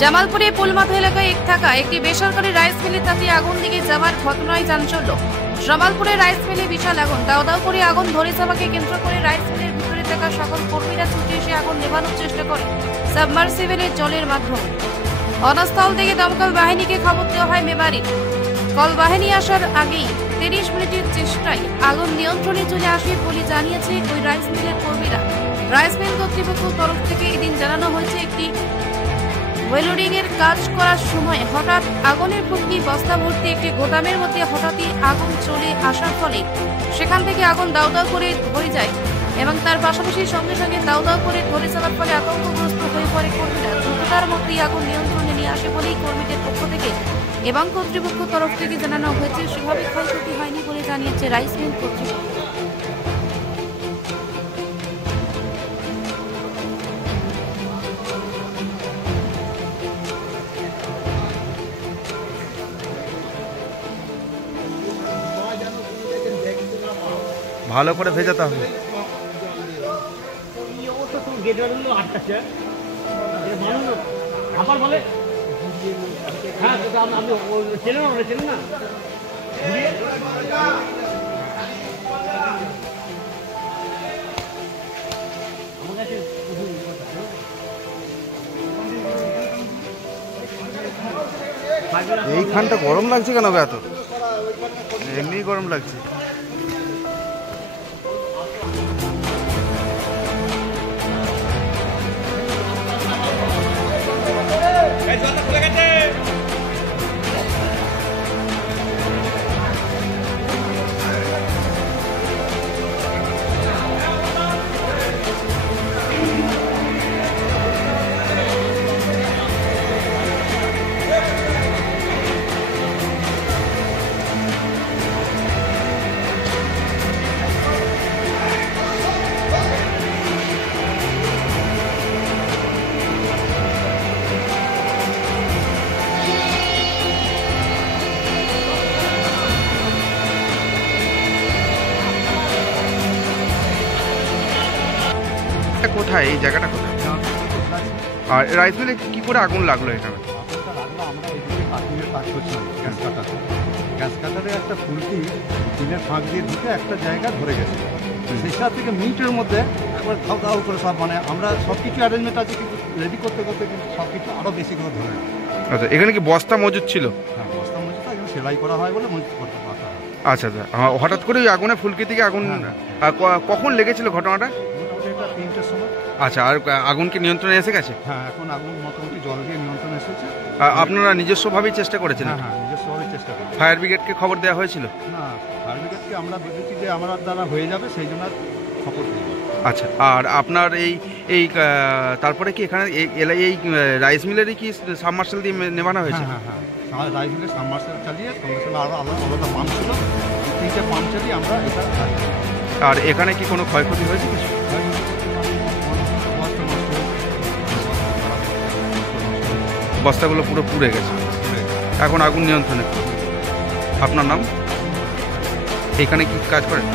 জামালপুরে পুলমাথা এলাকায় থাকা একটি বেসরকারি রাইস মিলে তাতে আগুন লেগে যাওয়ার ঘটনায় চাঞ্চল্য। জামালপুরে রাইস মিলে বিশাল আগুন, দাও দাও করে আগুন ধরে যাওয়াকে কেন্দ্র করে রাইস মিলের ভিতরে থাকা সকল কর্মীরা ছুটে এসে আগুন নেভানোর চেষ্টা করে সাবমার্সিবলের জলের মাধ্যমে। ঘটনাস্থল থেকে দমকল বাহিনীকে খবর দেওয়া হয় মেমারির। কল বাহিনী আসার আগেই 30 মিনিটের চেষ্টায় আগুন নিয়ন্ত্রণে চলে আসে বলে জানিয়েছে ওই রাইস মিলের কর্মীরা। রাইস মিল কর্তৃপক্ষের তরফ থেকে এদিন জানানো হয়েছে, একটি ওয়েল্ডিং এর কাজ করার সময় হঠাৎ আগুনের ফুলকি বস্তা ভর্তি একটি গোদামের মধ্যে হঠাৎই আগুন চলে আসার ফলে সেখান থেকে আগুন দাউ দাউ করে ধরে যায় এবং তার পাশাপাশি সঙ্গে সঙ্গে দাউ দাউ করে ধরে যাওয়ার ফলে আতঙ্কগ্রস্ত হয়ে পড়ে কর্মীরা। দ্রুততার মধ্যেই আগুন নিয়ন্ত্রণে নিয়ে আসে বলেই কর্মীদের পক্ষ থেকে এবং কর্তৃপক্ষ তরফ থেকে জানানো হয়েছে। সেভাবে ক্ষয়ক্ষতি হয়নি বলে জানিয়েছে রাইস মিল কর্তৃপক্ষ। ভালো করে ভেজাতে হবে। এইখানটা গরম লাগছে কেন এত? এমনি গরম লাগছে। কোথায় এই জায়গাটা কোথায়? আর রাইস মিলে কি করে আগুন লাগলো এখানে? আমরা এদিকে কাটিংয়ের কাজ করছিলাম, গ্যাস কাটারে একটা ফুলকি টিনের ফাঁক দিয়ে ঢুকে একটা জায়গা ধরে গেছে। সেই সাথে থেকে মিনিটের মধ্যে একবার ধাও ধাও করে সব, মানে আমরা সব কিছু অ্যারেঞ্জমেন্ট আছে কিন্তু রেডি করতে করতে কিন্তু সব কিছু আরও বেশি করে ধরে। আচ্ছা, এখানে কি বস্তা মজুদ ছিল? হ্যাঁ, বস্তা মজুদ, এখানে সেলাই করা হয় বলে মজুদ করতে পারতে হয়। আচ্ছা আচ্ছা, হঠাৎ করে ওই আগুনে ফুলকি থেকে আগুন কখন লেগেছিল ঘটনাটা? এটা 3টের সময়। আচ্ছা, আর আগুন কি নিয়ন্ত্রণে এসে গেছে? হ্যাঁ, এখন আগুন মোটামুটি জল দিয়ে নিয়ন্ত্রণে এসেছে। আপনারা নিজস্বভাবেই চেষ্টা করেছিলেন? হ্যাঁ, নিজস্বভাবেই চেষ্টা করি। ফায়ার ব্রিগেডকে খবর দেওয়া হয়েছিল? না, ফায়ার ব্রিগেডকে আমরা ভেবেছি যে আমার দ্বারা হয়ে যাবে, সেই জন্য খবর দিই। আচ্ছা, আর আপনার এই তারপরে কি এখানে এই রাইস মিলেরই কি সাবমার্শাল দিয়ে নেভানো হয়েছে? হ্যাঁ হ্যাঁ, রাইস মিলে সাবমার্শাল চালিয়ে সঙ্গে সঙ্গে আরও আলাদা পাম্প ছিল, 3টে পাম্প চালিয়ে আমরা এটা। আর এখানে কি কোনো ক্ষয়ক্ষতি হয়েছে কিছু? বস্তাগুলো পুরো পুড়ে গেছে, এখন আগুন নিয়ন্ত্রণে। আপনার নাম? এখানে কি কাজ করেন?